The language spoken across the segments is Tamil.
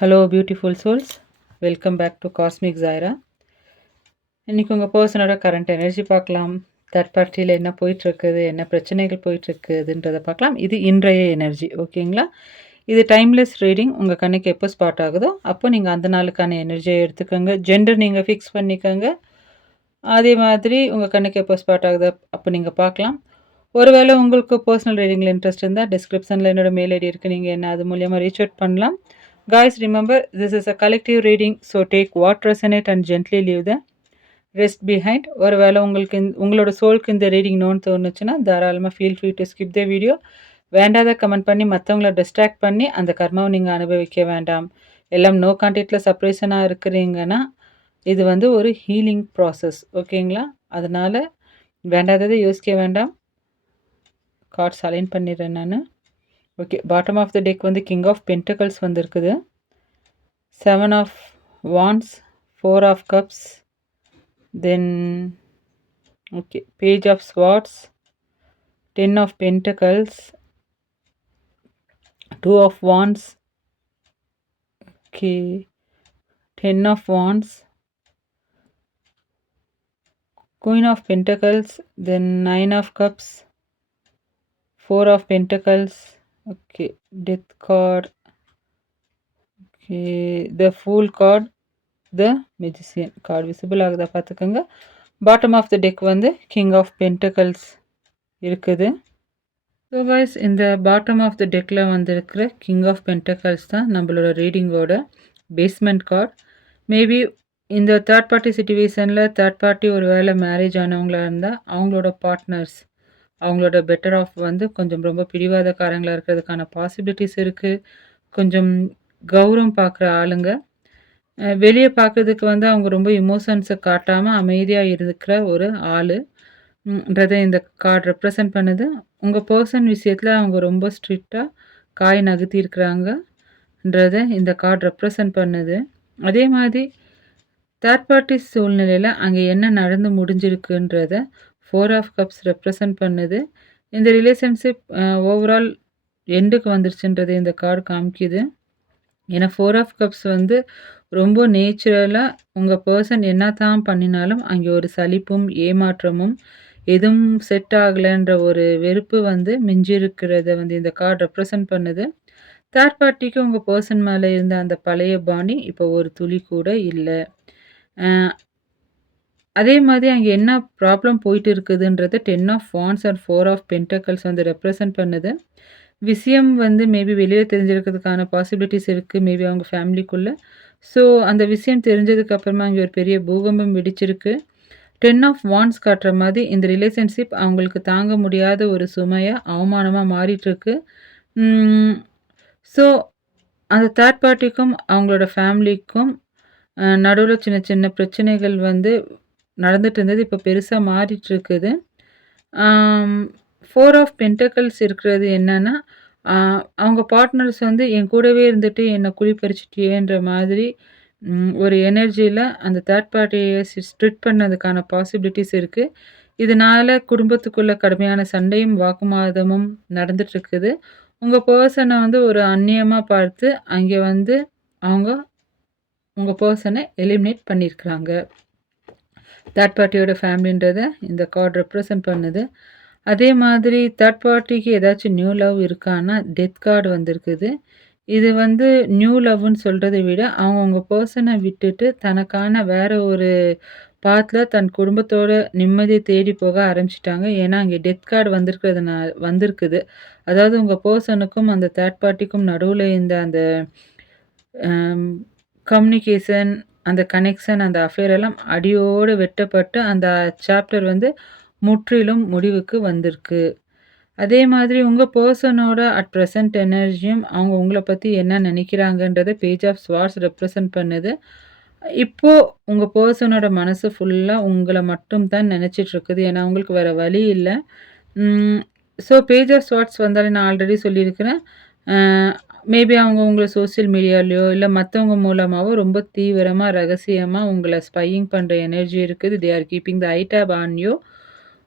Hello beautiful souls, welcome back to cosmic ஜாயரா. இன்றைக்கி உங்கள் பர்சனோட கரண்ட் எனர்ஜி பார்க்கலாம். தேர்ட் பார்ட்டியில் என்ன போயிட்டுருக்குது, என்ன பிரச்சனைகள் போயிட்டுருக்குதுன்றதை பார்க்கலாம். இது இன்றைய எனர்ஜி, ஓகேங்களா? இது டைம்லெஸ் ரீடிங். உங்கள் கண்ணுக்கு எப்போ ஸ்பாட் ஆகுதோ அப்போ நீங்கள் அந்த நாளுக்கான எனர்ஜியை எடுத்துக்கோங்க. ஜெண்டர் நீங்கள் ஃபிக்ஸ் பண்ணிக்கோங்க. அதே மாதிரி உங்கள் கண்ணுக்கு எப்போ ஸ்பாட் ஆகுதோ அப்போ நீங்கள் பார்க்கலாம். ஒருவேளை உங்களுக்கு பர்சனல் ரீடிங்கில் இன்ட்ரெஸ்ட் இருந்தால் டிஸ்கிரிப்ஷனில் என்னோடய மெயில் ஐடி இருக்குது, நீங்கள் என்ன அது மூலியமாக ரீச் அவுட் பண்ணலாம். Guys, remember, this is a collective reading, so take what resonate and gently leave the rest behind. ஒருவேளை உங்களுக்கு உங்களோட சோலுக்கு இந்த ரீடிங் நோன்னு தோணுச்சுன்னா தாராளமாக feel free to skip the video. வேண்டாத கமெண்ட் பண்ணி மற்றவங்கள டிஸ்ட்ராக்ட் பண்ணி அந்த கர்மாவை நீங்கள் அனுபவிக்க வேண்டாம். எல்லாம் நோ கான்டெக்டில் செப்பரேஷனாக இருக்கிறீங்கன்னா இது வந்து ஒரு ஹீலிங் ப்ராசஸ், ஓகேங்களா? அதனால் வேண்டாததை யோசிக்க வேண்டாம். கார்ட்ஸ் அலைன் பண்ணிடுறேன் நான். Okay, bottom of the deck வந்து கிங் ஆஃப் பென்டக்கல்ஸ் வந்திருக்குது, 7 of wands, 4 of cups, then okay page of swords, 10 of pentacles, 2 of wands, okay 10 of wands, queen of pentacles, then 9 of cups, 4 of pentacles, okay, death card, okay, the fool card, the magician card visible ஆகுதா பார்த்துக்கோங்க. பாட்டம் ஆஃப் த டெக் வந்து கிங் ஆஃப் பென்டக்கல்ஸ் இருக்குது. ஸோ கைஸ், இந்த பாட்டம் ஆஃப் த டெக்கில் வந்துருக்கிற கிங் ஆஃப் பென்டக்கல்ஸ் தான் நம்மளோட ரீடிங்கோட பேஸ்மெண்ட் கார்டு. மேபி இந்த தேர்ட் பார்ட்டி சிச்சுவேஷனில் தேர்ட் பார்ட்டி ஒரு வேளை மேரேஜ் ஆனவங்களாக இருந்தால் அவங்களோட பார்ட்னர்ஸ், அவங்களோட பெட்டர் ஆஃப் வந்து கொஞ்சம் ரொம்ப பிடிவாதக்காரங்களாக இருக்கிறதுக்கான பாசிபிலிட்டிஸ் இருக்குது. கொஞ்சம் கௌரவம் பார்க்குற ஆளுங்க, வெளியே பார்க்குறதுக்கு வந்து அவங்க ரொம்ப இமோஷன்ஸை காட்டாமல் அமைதியாக இருக்கிற ஒரு ஆளுன்றதை இந்த கார்டு ரெப்ரசன்ட் பண்ணுது. உங்கள் பர்சன் விஷயத்தில் அவங்க ரொம்ப ஸ்ட்ரிக்டாக காய் நகர்த்தி இருக்கிறாங்கன்றதை இந்த கார்டு ரெப்ரசன்ட் பண்ணுது. அதே மாதிரி தேர்ட் பார்ட்டி சூழ்நிலையில் அங்கே என்ன நடந்து முடிஞ்சிருக்குன்றத 4 ஆஃப் கப்ஸ் ரெப்ரசன்ட் பண்ணுது. இந்த ரிலேஷன்ஷிப் ஓவரால் எண்டுக்கு வந்துருச்சுன்றது இந்த கார்டு காமிக்குது. ஏன்னா 4 ஆஃப் கப்ஸ் வந்து ரொம்ப நேச்சுரலாக உங்கள் பர்சன் என்ன தான் பண்ணினாலும் அங்கே ஒரு சலிப்பும் ஏமாற்றமும் எதுவும் செட் ஆகலைன்ற ஒரு வெறுப்பு வந்து மிஞ்சிருக்கிறத வந்து இந்த கார்டு ரெப்ரசன்ட் பண்ணுது. தேர்ட் பார்ட்டிக்கு உங்கள் பர்சன் மேலே இருந்த அந்த பழைய பாண்டிங் இப்போ ஒரு துளி கூட இல்லை. அதே மாதிரி அங்கே என்ன ப்ராப்ளம் போயிட்டு இருக்குதுன்றத 10 of wands and 4 of pentacles வந்து ரெப்ரசன்ட் பண்ணுது. விஷயம் வந்து மேபி வெளியில் தெரிஞ்சிருக்கிறதுக்கான பாசிபிலிட்டிஸ் இருக்குது, மேபி அவங்க ஃபேமிலிக்குள்ளே. ஸோ அந்த விஷயம் தெரிஞ்சதுக்கு அப்புறமா அங்கே ஒரு பெரிய பூகம்பம் வெடிச்சிருக்கு. 10 ஆஃப் வாண்ட்ஸ் காட்டுற மாதிரி இந்த ரிலேஷன்ஷிப் அவங்களுக்கு தாங்க முடியாத ஒரு சுமையாக அவமானமாக மாறிட்டுருக்கு. ஸோ அந்த தேர்ட் பார்ட்டிக்கும் அவங்களோட ஃபேமிலிக்கும் நடுவில் சின்ன சின்ன பிரச்சனைகள் வந்து நடந்துட்டு இருந்தது, இப்போ பெருசாக மாறிட்டுருக்குது. 4 ஆஃப் பென்டக்கல்ஸ் இருக்கிறது என்னென்னா, அவங்க பார்ட்னர்ஸ் வந்து என் கூடவே இருந்துட்டு என்னை குழி பறிச்சிட்டியேன்ற மாதிரி ஒரு எனர்ஜியில் அந்த தேர்ட் பார்ட்டியை ஸ்ட்ரிட் பண்ணதுக்கான பாசிபிலிட்டிஸ் இருக்குது. இதனால் குடும்பத்துக்குள்ளே கடுமையான சண்டையும் வாக்குவாதமும் நடந்துட்டுருக்குது. உங்கள் பர்சனை வந்து ஒரு அந்நியமாக பார்த்து அங்கே வந்து அவங்க உங்கள் பர்சனை எலிமினேட் பண்ணியிருக்கிறாங்க. தேர்ட் பார்ட்டியோட ஃபேமிலின்றதை இந்த கார்டு ரெப்ரசன்ட் பண்ணுது. அதே மாதிரி தேர்ட் பார்ட்டிக்கு ஏதாச்சும் நியூ லவ் இருக்கான்னா டெத் கார்டு வந்திருக்குது. இது வந்து நியூ லவ்னு சொல்கிறத விட அவங்க உங்கள் பர்சனை விட்டுட்டு தனக்கான வேறு ஒரு பாத்தில் தன் குடும்பத்தோட நிம்மதியை தேடி போக ஆரம்பிச்சிட்டாங்க. ஏன்னா அங்கே டெத் கார்டு வந்திருக்குது. அதாவது உங்கள் பர்சனுக்கும் அந்த தேர்ட் பார்ட்டிக்கும் நடுவில் இந்த அந்த கம்யூனிகேஷன், அந்த கனெக்ஷன், அந்த அஃபேர் எல்லாம் அடியோடு வெட்டப்பட்டு அந்த சாப்டர் வந்து முற்றிலும் முடிவுக்கு வந்திருக்கு. அதே மாதிரி உங்கள் பர்சனோட அட் ப்ரெசன்ட் எனர்ஜியும் அவங்க உங்களை பற்றி என்ன நினைக்கிறாங்கன்றதை பேஜ் ஆஃப் ஸ்வார்ட்ஸ் ரெப்ரசன்ட் பண்ணுது. இப்போது உங்கள் பர்சனோட மனசு ஃபுல்லாக உங்களை மட்டும் தான் நினச்சிட்ருக்குது. ஏன்னா அவங்களுக்கு வேறு வழி இல்லை. ஸோ பேஜ் ஆஃப் ஸ்வார்ட்ஸ் வந்தாலே நான் ஆல்ரெடி சொல்லியிருக்கிறேன், மேபி அவங்க உங்களை சோசியல் மீடியாலேயோ இல்லை மற்றவங்க மூலமாகவோ ரொம்ப தீவிரமாக ரகசியமாக உங்களை ஸ்பையிங் பண்ணுற எனர்ஜி இருக்குது. They are keeping the eye tab on you.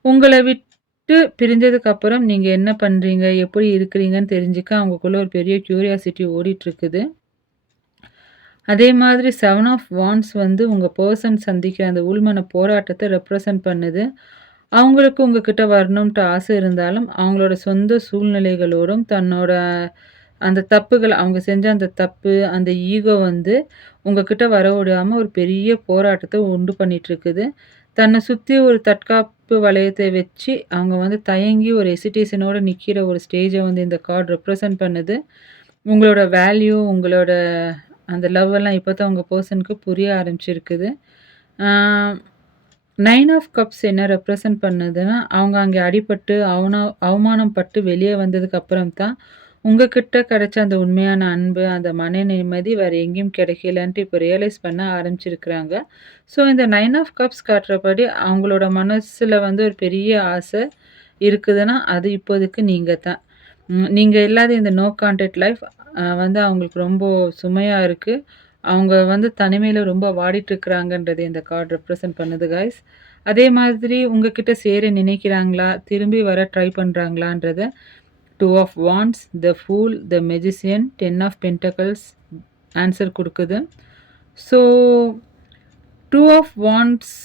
உங்களை விட்டு பிரிஞ்சதுக்கப்புறம் நீங்கள் என்ன பண்ணுறீங்க, எப்படி இருக்கிறீங்கன்னு தெரிஞ்சுக்க அவங்களுக்குள்ள ஒரு பெரிய க்யூரியாசிட்டி ஓடிட்டுருக்குது. அதே மாதிரி 7 ஆஃப் வாண்ட்ஸ் வந்து உங்க பெர்சன் சந்திக்கிற அந்த உள்மன போராட்டத்த ரெப்ரசன்ட் பண்ணுது. அவங்களுக்கு உங்ககிட்ட வரணும்ன்ட்டு ஆசை இருந்தாலும், அவங்களோட சொந்த சூழ்நிலைகளோடும், தன்னோட அந்த தப்புகள அவங்க செஞ்ச அந்த தப்பு, அந்த ஈகோ வந்து உங்ககிட்ட வரவிடாம ஒரு பெரிய போராட்டத்த உண்டு பண்ணிட்டுருக்குது. தன்ன சுத்தி ஒரு தற்காப்பு வளையத்த வச்சு, அவங்க வந்து தயங்கி ஒரு ஹெசிடேஷனோட நிக்கிற ஒரு ஸ்டேஜ வந்து இந்த கார்ட் ரெப்ரசன்ட் பண்ணுது. உங்களோட வேல்யூ, உங்களோட அந்த லவ் எல்லாம் இப்ப தான் உங்க பெர்சனுக்கு புரிய ஆரம்பிச்சிருக்குது. ஆ 9 ஆஃப் கப்ஸ் என்ன ரெப்ரசன்ட் பண்ணுதுன்னா, அவங்க அங்கே அடிபட்டு, அவமானம் பட்டு வெளிய வந்ததுக்கு அப்புறம் தான், உங்ககிட்ட கிடைச்ச அந்த உண்மையான அன்பு, அந்த மன நிம்மதி வேற எங்கேயும் கிடைக்கலன்ட்டு இப்ப ரியலைஸ் பண்ண ஆரம்பிச்சிருக்கிறாங்க. ஸோ இந்த 9 ஆஃப் கப்ஸ் காட்டுறபடி அவங்களோட மனசுல வந்து ஒரு பெரிய ஆசை இருக்குதுன்னா, அது இப்போதைக்கு நீங்க தான். நீங்க இல்லாத இந்த நோ கான்டாக்ட் லைஃப் வந்து அவங்களுக்கு ரொம்ப சுமையா இருக்கு. அவங்க வந்து தனிமையில ரொம்ப வாடிட்டுருக்கிறாங்கன்றத இந்த கார்ட் ரெப்ரசன்ட் பண்ணுது காய்ஸ். அதே மாதிரி உங்ககிட்ட சேர நினைக்கிறாங்களா? திரும்பி வர ட்ரை பண்றாங்களான்றத 2 of wands, the fool, the magician, 10 of pentacles answer குடுக்குது. ஸோ 2 ஆஃப் வாண்ட்ஸ்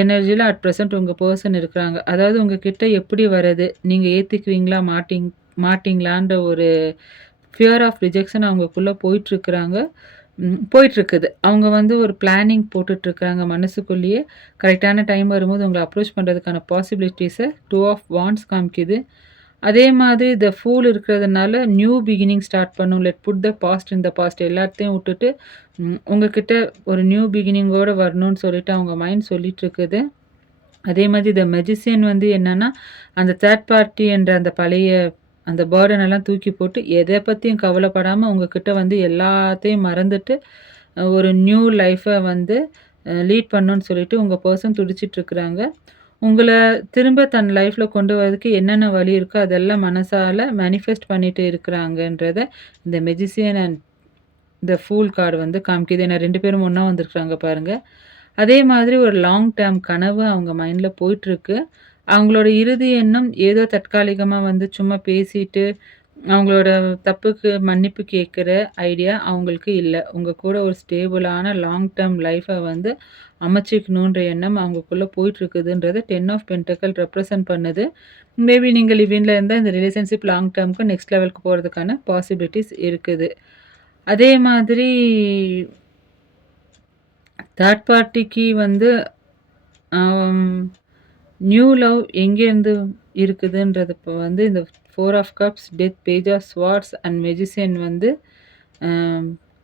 எனர்ஜில அட் பிரசன்ட் உங்க பெர்சன் இருக்கிறாங்க. அதாவது உங்ககிட்ட எப்படி வரது? நீங்க ஏத்துக்குவீங்களா? மாட்டீங்களான்ற ஒரு ஃபியர் ஆஃப் ரிஜெக்ஷன் அவங்களுக்குள்ள போயிட்டுருக்குறாங்க. போயிட்டுருக்குது. அவங்க வந்து ஒரு பிளானிங் போட்டுட்ருக்காங்க மனசுக்குள்ளேயே. கரெக்ட்டான டைம் வரும்போது உங்கள அப்ரோச் பண்றதுக்கான பாசிபிலிட்டீஸ 2 ஆஃப் வாண்ட்ஸ் காமிக்குது. அதே மாதிரி த ஃபூல் இருக்கிறதுனால நியூ பிகினிங் ஸ்டார்ட் பண்ணும். Let put the past in the past எல்லாத்தையும் விட்டுட்டு, உங்ககிட்ட ஒரு நியூ பிகினிங்கோட வரணும்னு சொல்லிட்டு அவங்க மைண்ட் சொல்லிட்டுருக்குது. அதே மாதிரி த மெஜிசியன் வந்து என்னன்னா, அந்த தேர்ட் பார்ட்டி என்ற அந்த பழைய அந்த பர்டன் எல்லாம் தூக்கி போட்டு, எத பத்தியும் கவலைப்படாம உங்ககிட்ட வந்து எல்லாத்தையும் மறந்துட்டு, ஒரு நியூ லைஃப வந்து லீட் பண்ணணும்னு சொல்லிட்டு உங்க பெர்சன் துடிச்சிட்டுருக்குறாங்க. உங்கள திரும்ப தன் லைஃப்ல கொண்டு வரதுக்கு என்னென்ன வழி இருக்கோ, அதெல்லாம் மனசால மேனிஃபெஸ்ட் பண்ணிட்டு இருக்கிறாங்கன்றத, இந்த magician and the pool card வந்து காமிக்குது. ஏன்னா 2 பேரும் ஒண்ணா வந்திருக்காங்க பாருங்க. அதே மாதிரி ஒரு லாங் டேர்ம் கனவு அவங்க மைண்ட்ல போயிட்டுருக்கு. அவங்களோட இறுதி எண்ணம் ஏதோ தற்காலிகமா வந்து சும்மா பேசிட்டு, அவங்களோட தப்புக்கு மன்னிப்பு கேட்கிற ஐடியா அவங்களுக்கு இல்ல. உங்க கூட ஒரு ஸ்டேபிளான லாங் டேர்ம் லைஃப வந்து அமைச்சுக்கணுன்ற எண்ணம் அவங்களுக்குள்ள போயிட்டுருக்குதுன்றத 10 ஆஃப் பென்டக்கிள் ரெப்ரசன்ட் பண்ணுது. மேபி நீங்க லிவ் இன்ல இருந்தா இந்த ரிலேஷன்ஷிப் லாங் டேர்ம்க்கு நெக்ஸ்ட் லெவலுக்கு போறதுக்கான பாசிபிலிட்டீஸ் இருக்குது. அதே மாதிரி தேர்ட் பார்ட்டிக்கு வந்து அம் நியூ லவ் எங்கேருந்து இருக்குதுன்றது இப்போ வந்து இந்த 4 of cups, death, page of swords and magician வந்து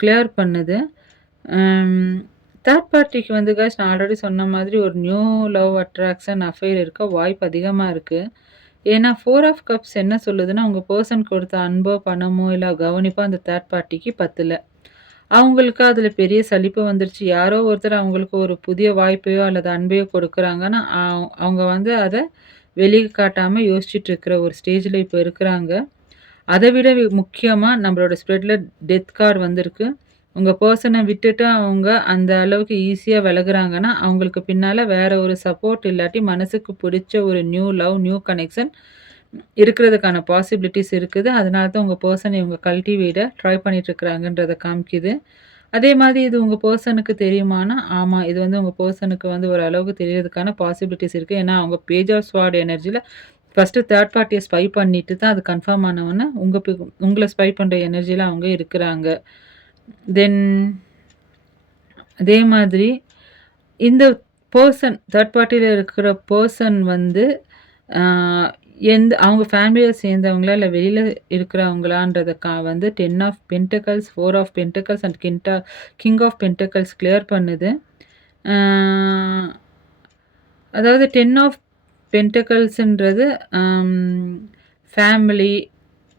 கிளியர் பண்ணுது. அம் தேர்ட் பார்ட்டிக்கு வந்து காய்ஸ் நான் ஆல்ரெடி சொன்ன மாதிரி ஒரு நியூ லவ் அட்ராக்ஷன், அஃபெயர் இருக்க வாய்ப்பு அதிகமா இருக்கு. ஏன்னா 4 ஆஃப் கப்ஸ் என்ன சொல்லுதுன்னா, உங்க பெர்சன் கொடுத்த அன்போ, பணமோ இல்ல கவனிப்போ அந்த தேர்ட் பார்ட்டிக்கு பத்தல. அவங்களுக்கு அதில பெரிய சலிப்பு வந்துருச்சு. யாரோ ஒருத்தர் அவங்களுக்கு ஒரு புதிய வாய்ப்பையோ அல்லது அன்பையோ கொடுக்குறாங்கன்னா, அவங்க வந்து அத வெளிய காட்டாம யோசிச்சுட்டு இருக்கிற ஒரு ஸ்டேஜ்ல இப்ப இருக்கிறாங்க. அத விட முக்கியமா நம்மளோட ஸ்ப்ரெட்ல டெத் கார்ட் வந்திருக்கு. உங்க பெர்சன விட்டுட்டு அவங்க அந்த அளவுக்கு ஈஸியா விலகுறாங்கன்னா, அவங்களுக்கு பின்னால வேற ஒரு சப்போர்ட் இல்லாட்டி மனசுக்கு பிடிச்ச ஒரு நியூ லவ், நியூ கனெக்ஷன் இருக்கிறதுக்கான பாசிபிலிட்டீஸ் இருக்குது. அதனால தான் உங்க பெர்சன் இவங்க கல்டிவேட்ட ட்ரை பண்ணிட்டு இருக்கிறாங்கன்றத காமிக்குது. அதே மாதிரி இது உங்க பெர்சனுக்கு தெரியுமான்னா, ஆமா. இது வந்து உங்க பெர்சனுக்கு வந்து ஓரளவுக்கு தெரியறதுக்கான பாசிபிலிட்டீஸ் இருக்கு. ஏன்னா, அவங்க பேஜ் ஆஃப் ஸ்வார்ட் எனர்ஜில ஃபர்ஸ்ட்டு தேர்ட் பார்ட்டிய ஸ்பை பண்ணிட்டு தான் அது கன்ஃபார்ம் ஆனவுனே, உங்கள ஸ்பை பண்ற எனர்ஜில அவங்க இருக்கிறாங்க. தென் அதே மாதிரி இந்த பெர்சன் தேர்ட் பார்ட்டில இருக்கிற பெர்சன் வந்து ஆ அவங்க ஃபேமிலிய சேர்ந்தவங்களா, இல்ல வெளியில இருக்கிறவங்களான்றத வந்து 10 of pentacles, 4 of pentacles and king of pentacles clear பண்ணுது. ஆ அதாவது 10 ஆஃப் பென்டக்கிள்ஸ்ன்றது ஃபேமிலி,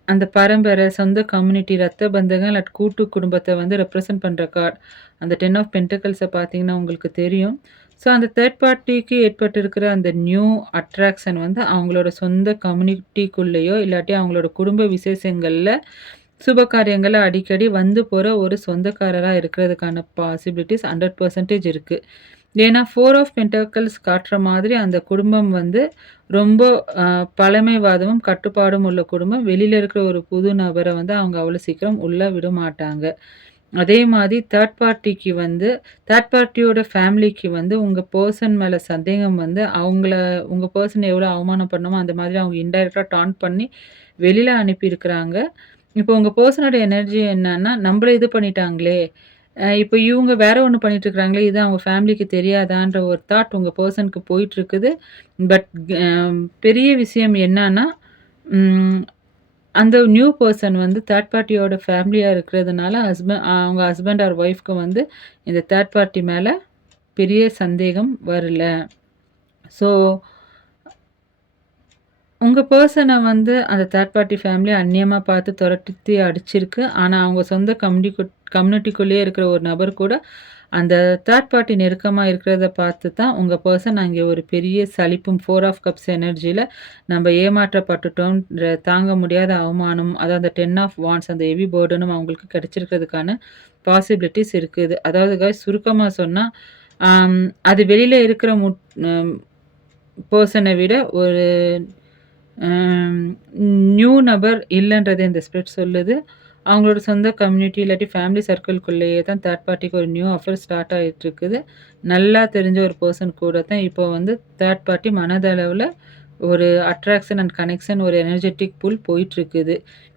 அந்த பரம்பரை, சொந்த கம்யூனிட்டி, ரத்த பந்தங்கள் கூட்டு குடும்பத்த வந்து ரெப்ரசன்ட் பண்ற கார்ட். அந்த 10 ஆஃப் பென்டக்கிள்ஸ பார்த்தீங்கன்னா உங்களுக்கு தெரியும். ஸோ அந்த தேர்ட் பார்ட்டிக்கு ஏற்பட்டிருக்கிற அந்த நியூ அட்ராக்ஷன் வந்து அவங்களோட சொந்த கம்யூனிட்டிக்குள்ளேயோ, இல்லாட்டி அவங்களோட குடும்ப விசேஷங்கள்ல, சுப காரியங்கள்ல அடிக்கடி வந்து போற ஒரு சொந்தக்காரரா இருக்கிறதுக்கான பாசிபிலிட்டீஸ் 100% இருக்கு. ஏன்னா 4 ஆஃப் பென்டக்கிள்ஸ் காட்டுற மாதிரி அந்த குடும்பம் வந்து ரொம்ப பழமைவாதமும், கட்டுப்பாடும் உள்ள குடும்பம். வெளியில இருக்கிற ஒரு புது நபர வந்து அவங்க அவ்வளோ சீக்கிரம் உள்ள விடமாட்டாங்க. அதே மாதிரி தேர்ட் பார்ட்டியோட ஃபேமிலிக்கு வந்து உங்க பெர்சன் மேல சந்தேகம் வந்து உங்க பெர்சன் எவ்வளோ அவமானம் பண்ணணுமோ, அந்த மாதிரி அவங்க இன்டைரக்ட்டா டான்ட் பண்ணி வெளில அனுப்பியிருக்கிறாங்க. இப்போ உங்க பெர்சனோட எனர்ஜி என்னன்னா, "நம்பள இது பண்ணிட்டாங்களே! இப்போ இவுங்க வேற ஒண்ணு பண்ணிட்டுருக்காங்களே! இது அவங்க ஃபேமிலிக்கு தெரியாதான்ற" ஒரு தாட் உங்க பெர்சனுக்கு போயிட்டுருக்குது. பட் அ பெரிய விஷயம் என்னான்னா, ம் அந்த நியூ பெர்சன் வந்து தேர்ட் பார்ட்டியோட ஃபேமிலியா இருக்கிறதுனால, அவங்க ஹஸ்பண்ட் ஆர் ஒய்ஃப்க்கு வந்து இந்த தேர்ட் பார்ட்டி மேல பெரிய சந்தேகம் வரல. ஸோ உங்க பெர்சன வந்து அந்த தேர்ட் பார்ட்டி ஃபேமிலி அந்நியமா பார்த்து தொரத்தி அடிச்சிருக்கு. ஆனா, அவங்க சொந்த கம்யூனிட்டிக்குள்ளேயே இருக்கிற ஒரு நபர் கூட, அந்த தேர்ட் பார்ட்டி நெருக்கமா இருக்கிறத பார்த்து தான் உங்க பெர்சன் அங்கே ஒரு பெரிய சலிப்பும் 4 ஆஃப் கப்ஸ் எனர்ஜில நம்ம ஏமாற்றப்பட்டுட்டோம்ன்ற தாங்க முடியாத அவமானம், அதாவது அந்த 10 ஆஃப் வாண்ட்ஸ் அந்த ஹெவி பர்டனும் அவங்களுக்கு கிடைச்சிருக்கிறதுக்கான பாசிபிலிட்டீஸ் இருக்குது. அதாவது காய்ஸ் சுருக்கமா சொன்னா, ஆம் அது வெளியில இருக்கிற பெர்சன விட ஒரு அம் நியூ நபர் இல்லன்றத இந்த ஸ்பிரிட் சொல்லுது. அவங்களோட சொந்த கம்யூனிட்டி இல்லாட்டி ஃபேமிலி சர்க்கிள்குள்ளேயே தான் தேர்ட் பார்ட்டிக்கு ஒரு நியூ அஃபேர் ஸ்டார்ட் ஆயிட்டுருக்குது. நல்லா தெரிஞ்ச ஒரு பெர்சன் கூட தான் இப்போ வந்து தேர்ட் பார்ட்டி மனதளவுல ஒரு அட்ராக்ஷன் அண்ட் கனெக்ஷன் ஒரு எனர்ஜெட்டிக் புல் போயிட்டுருக்குது.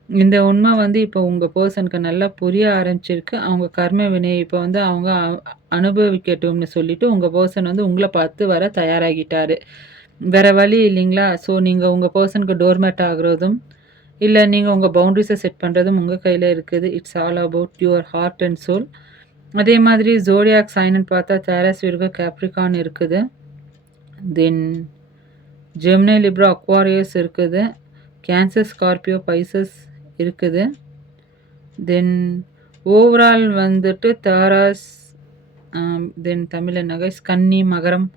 இந்த உண்மை வந்து இப்போ உங்க பெர்சனுக்கு நல்லா புரிய ஆரம்பிச்சிருக்கு. அவங்க கர்ம வினைய இப்போ வந்து அவங்க அனுபவிக்கட்டும்னு சொல்லிட்டு உங்க பெர்சன் வந்து உங்கள பார்த்து வர தயாராகிட்டாரு. வேற வழி இல்லைங்களா? ஸோ நீங்க உங்க பெர்சனுக்கு டோர்மேட் ஆகுறதும், இல்ல நீங்க உங்க பவுண்டரீஸ செட் பண்றதும் உங்க கையில இருக்குது. It's all about your heart and soul. அதே மாதிரி ஜோடியாக் சைன்னு பார்த்தா தாரஸ், விர்கோ, கேப்ரிகான் இருக்குது. தென் ஜெமினி, லிப்ரா, அக்வாரியஸ் இருக்குது. கேன்சர், ஸ்கார்பியோ, பைசஸ் இருக்குது. தென் ஓவரால் வந்துட்டு தாராஸ், தென் தமிழ் என்ன கைஸ்? கன்னி, மகரம்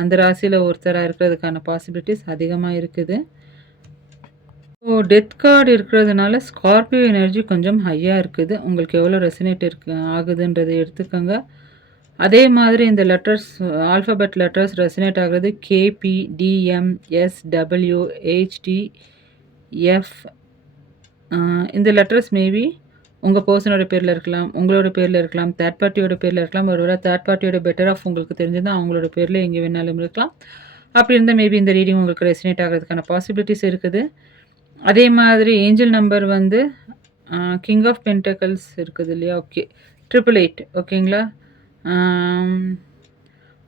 அந்த ராசியில ஒருத்தரா இருக்கிறதுக்கான பாசிபிலிட்டிஸ் அதிகமா இருக்குது. ஸோ டெத் கார்டு இருக்கிறதுனால ஸ்கார்பியோ எனர்ஜி கொஞ்சம் ஹையா இருக்குது. உங்களுக்கு எவ்வளோ ரெசனேட் ஆகுதுன்றத எடுத்துக்கோங்க. அதே மாதிரி இந்த லெட்டர்ஸ் ஆல்ஃபபெட் லெட்டர்ஸ் ரெசனேட் ஆகுறது KP, DM, SW, HD, F. இந்த லெட்டர்ஸ் மேபி உங்க பெர்சனோட பேர்ல இருக்கலாம், உங்களோட பேர்ல இருக்கலாம், தேர்ட் பார்ட்டியோட பேர்ல இருக்கலாம். ஒருவேளை தேர்ட் பார்ட்டியோட பெட்டர் ஆஃப் உங்களுக்கு தெரிஞ்சிருந்தா அவங்களோட பேர்ல எங்கே வேணாலும் இருக்கலாம். அப்படி இருந்தால் மேபி இந்த ரீடிங் உங்களுக்கு ரெசனேட் ஆகிறதுக்கான பாசிபிலிட்டிஸ் இருக்குது. அதே மாதிரி ஏஞ்சல் நம்பர் வந்து கிங் ஆஃப் பென்டக்கிள்ஸ் இருக்குது இல்லையா? ஓகே, 888 ஓகேங்களா?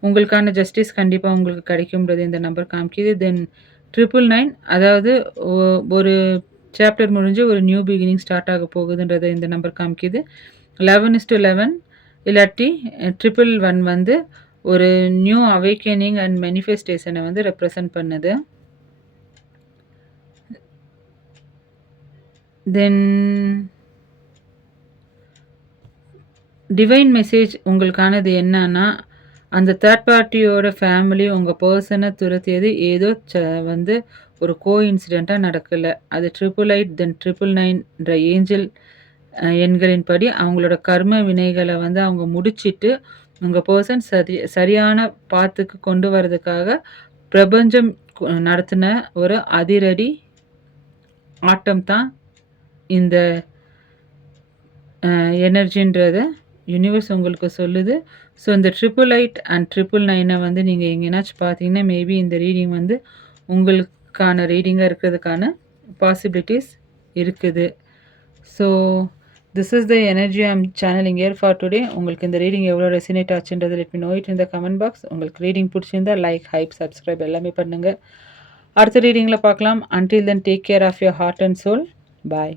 உங்களுக்கான ஜஸ்டிஸ் கண்டிப்பாக உங்களுக்கு கிடைக்கும்ன்றது இந்த நம்பர் காமிக்குது. தென் 999 அதாவது ஒரு சாப்டர் முடிஞ்சு ஒரு நியூ பிகினிங் ஸ்டார்ட் ஆக போகுதுன்றதை இந்த நம்பர் காமிக்குது. 11:11 இல்லாட்டி 111 வந்து ஒரு நியூ அவேக்கனிங் அண்ட் மேனிஃபெஸ்டேஷனை வந்து ரெப்ரசன்ட் பண்ணுது. தென் டிவைன் மெசேஜ் உங்களுக்கானது என்னன்னா, அந்த தேர்ட் பார்ட்டியோட ஃபேமிலி உங்கள் பர்சனை துரத்தியது ஏதோ வந்து ஒரு இன்சிடெண்ட்டாக நடக்கலை. அது 888 தென் 999ன்ற ஏஞ்சல் எண்களின்படி அவங்களோட கர்ம வினைகளை வந்து அவங்க முடிச்சிட்டு உங்கள் பர்சன் சரியான பாத்துக்கு கொண்டு வர்றதுக்காக பிரபஞ்சம் நடத்தின ஒரு அதிரடி ஆட்டம் தான் இந்த எனர்ஜின்றத யூனிவர்ஸ் உங்களுக்கு சொல்லுது. ஸோ இந்த 888 அண்ட் 999 வந்து நீங்கள் எங்கேனாச்சும் பார்த்தீங்கன்னா மேபி இந்த ரீடிங் வந்து உங்களுக்கான ரீடிங்காக இருக்கிறதுக்கான பாசிபிலிட்டிஸ் இருக்குது. So this is the energy I am channelling here for today. உங்களுக்கு இந்த ரீடிங் எவ்வளோ ரெசினேட் ஆச்சுன்றது let me know it in the comment box. உங்களுக்கு ரீடிங் பிடிச்சிருந்தா லைக், ஹைப், சப்ஸ்கிரைப் எல்லாமே பண்ணுங்கள். அடுத்த ரீடிங்கில் பார்க்கலாம். Until then take care of your heart and soul. Bye.